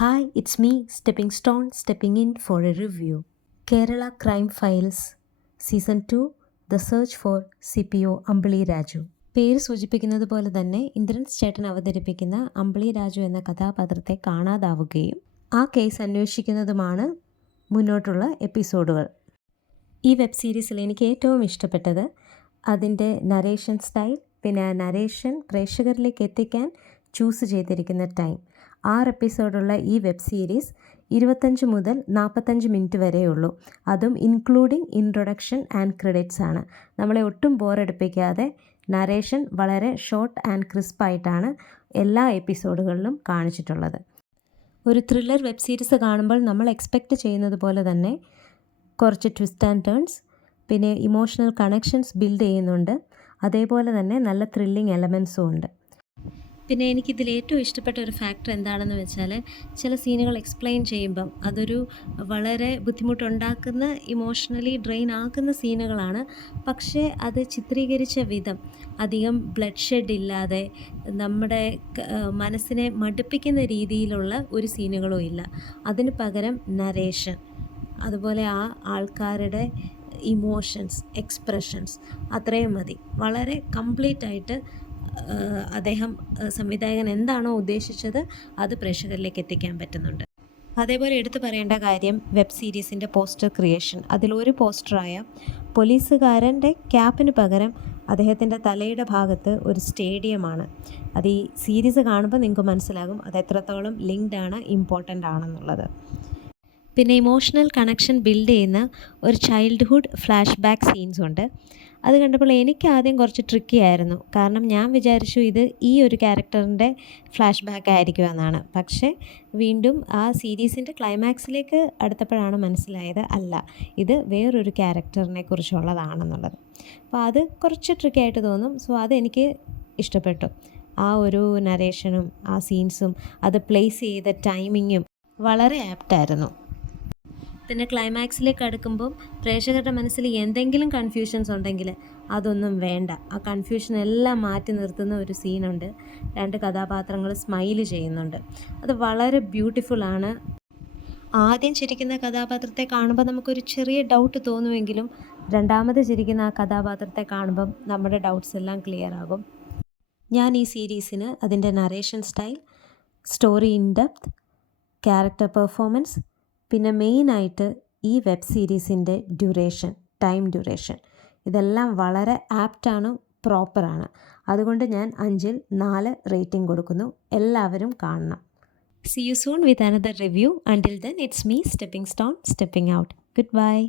Hi, it's me, Stepping Stone, stepping in for a review. Kerala Crime Files Season 2 The Search for CPO അമ്പിളി രാജു. പേര് സൂചിപ്പിക്കുന്നത് പോലെ തന്നെ ഇന്ദ്രൻസ് ചേട്ടൻ അവതരിപ്പിക്കുന്ന അമ്പിളി രാജു എന്ന കഥാപാത്രത്തെ കാണാതാവുകയും ആ കേസ് അന്വേഷിക്കുന്നതുമാണ് മുന്നോട്ടുള്ള എപ്പിസോഡുകൾ. ഈ വെബ് സീരീസിൽ എനിക്ക് ഏറ്റവും ഇഷ്ടപ്പെട്ടത് അതിൻ്റെ നരേഷൻ സ്റ്റൈൽ, പിന്നെ ആ നരേഷൻ പ്രേക്ഷകരിലേക്ക് എത്തിക്കാൻ ചൂസ് ചെയ്തിരിക്കുന്ന ടൈം. 6 എപ്പിസോഡുള്ള ഈ വെബ് സീരീസ് 25 മുതൽ 45 മിനിറ്റ് വരെയുള്ളൂ. അതും ഇൻക്ലൂഡിങ് ഇൻട്രൊഡക്ഷൻ ആൻഡ് ക്രെഡിറ്റ്സ് ആണ്. നമ്മളെ ഒട്ടും ബോറടിപ്പിക്കാതെ നരേഷൻ വളരെ ഷോർട്ട് ആൻഡ് ക്രിസ്പായിട്ടാണ് എല്ലാ എപ്പിസോഡുകളിലും കാണിച്ചിട്ടുള്ളത്. ഒരു ത്രില്ലർ വെബ് സീരീസ് കാണുമ്പോൾ നമ്മൾ എക്സ്പെക്റ്റ് ചെയ്യുന്നത് പോലെ തന്നെ കുറച്ച് ട്വിസ്റ്റ് ആൻഡ് ടേൺസ്, പിന്നെ ഇമോഷണൽ കണക്ഷൻസ് ബിൽഡ് ചെയ്യുന്നുണ്ട്. അതേപോലെ തന്നെ നല്ല ത്രില്ലിംഗ് എലമെൻസും ഉണ്ട്. പിന്നെ എനിക്കിതിൽ ഏറ്റവും ഇഷ്ടപ്പെട്ട ഒരു ഫാക്ടർ എന്താണെന്ന് വെച്ചാൽ, ചില സീനുകൾ എക്സ്പ്ലെയിൻ ചെയ്യുമ്പം അതൊരു വളരെ ബുദ്ധിമുട്ടുണ്ടാക്കുന്ന, ഇമോഷണലി ഡ്രെയിൻ ആക്കുന്ന സീനുകളാണ്. പക്ഷേ അത് ചിത്രീകരിച്ച വിധം അധികം ബ്ലഡ് ഷെഡ് ഇല്ലാതെ നമ്മുടെ മനസ്സിനെ മടുപ്പിക്കുന്ന രീതിയിലുള്ള ഒരു സീനുകളും ഇല്ല. അതിന് പകരം നരേഷൻ, അതുപോലെ ആ ആൾക്കാരുടെ ഇമോഷൻസ്, എക്സ്പ്രഷൻസ് അത്രയും മതി. വളരെ കംപ്ലീറ്റ് ആയിട്ട് സംവിധായകൻ എന്താണോ ഉദ്ദേശിച്ചത് അത് പ്രേക്ഷകരിലേക്ക് എത്തിക്കാൻ പറ്റുന്നുണ്ട്. അതേപോലെ എടുത്തു പറയേണ്ട കാര്യം വെബ് സീരീസിൻ്റെ പോസ്റ്റർ ക്രിയേഷൻ. അതിലൊരു പോസ്റ്ററായ പോലീസുകാരൻ്റെ ക്യാപ്പിന് പകരം അദ്ദേഹത്തിൻ്റെ തലയുടെ ഭാഗത്ത് ഒരു സ്റ്റേഡിയമാണ്. അത് ഈ സീരീസ് കാണുമ്പോൾ നിങ്ങൾക്ക് മനസ്സിലാകും അത് എത്രത്തോളം ലിങ്ക്ഡ് ആണ്, ഇമ്പോർട്ടൻ്റ് ആണെന്നുള്ളത്. പിന്നെ ഇമോഷണൽ കണക്ഷൻ ബിൽഡ് ചെയ്യുന്ന ഒരു ചൈൽഡ്ഹുഡ് ഫ്ലാഷ് ബാക്ക് സീൻസ് ഉണ്ട്. അത് കണ്ടപ്പോൾ എനിക്ക് ആദ്യം കുറച്ച് ട്രിക്കി ആയിരുന്നു. കാരണം ഞാൻ വിചാരിച്ചു ഇത് ഈ ഒരു ക്യാരക്ടറിൻ്റെ ഫ്ലാഷ് ബാക്ക് ആയിരിക്കുമെന്നാണ്. പക്ഷേ വീണ്ടും ആ സീരീസിൻ്റെ ക്ലൈമാക്സിലേക്ക് അടുത്തപ്പോഴാണ് മനസ്സിലായത് അല്ല, ഇത് വേറൊരു ക്യാരക്ടറിനെ കുറിച്ചുള്ളതാണെന്നുള്ളത്. അപ്പോൾ അത് കുറച്ച് ട്രിക്കായിട്ട് തോന്നും. സോ അതെനിക്ക് ഇഷ്ടപ്പെട്ടു. ആ ഒരു നരേഷനും ആ സീൻസും അത് പ്ലേസ് ചെയ്ത ടൈമിങ്ങും വളരെ ആപ്റ്റായിരുന്നു. പിന്നെ ക്ലൈമാക്സിലേക്ക് അടുക്കുമ്പം പ്രേക്ഷകരുടെ മനസ്സിൽ എന്തെങ്കിലും കൺഫ്യൂഷൻസ് ഉണ്ടെങ്കിൽ അതൊന്നും വേണ്ട. ആ കൺഫ്യൂഷൻ എല്ലാം മാറ്റി നിർത്തുന്ന ഒരു സീനുണ്ട്. 2 കഥാപാത്രങ്ങൾ സ്മൈൽ ചെയ്യുന്നുണ്ട്. അത് വളരെ ബ്യൂട്ടിഫുള്ളാണ്. ആദ്യം ചിരിക്കുന്ന കഥാപാത്രത്തെ കാണുമ്പോൾ നമുക്കൊരു ചെറിയ ഡൗട്ട് തോന്നുമെങ്കിലും രണ്ടാമത് ചിരിക്കുന്ന ആ കഥാപാത്രത്തെ കാണുമ്പം നമ്മുടെ ഡൗട്ട്സ് എല്ലാം ക്ലിയർ ആകും. ഞാൻ ഈ സീരീസിന് അതിൻ്റെ narration style, story in depth, character performance, പിന്നെ മെയിനായിട്ട് ഈ വെബ് സീരീസിൻ്റെ ടൈം ഡ്യൂറേഷൻ, ഇതെല്ലാം വളരെ ആപ്റ്റാണ്, പ്രോപ്പറാണ്. അതുകൊണ്ട് ഞാൻ 5-ൽ 4 റേറ്റിംഗ് കൊടുക്കുന്നു. എല്ലാവരും കാണണം. See you soon with another review. Until then, it's me, Stepping Stone, stepping out. Goodbye.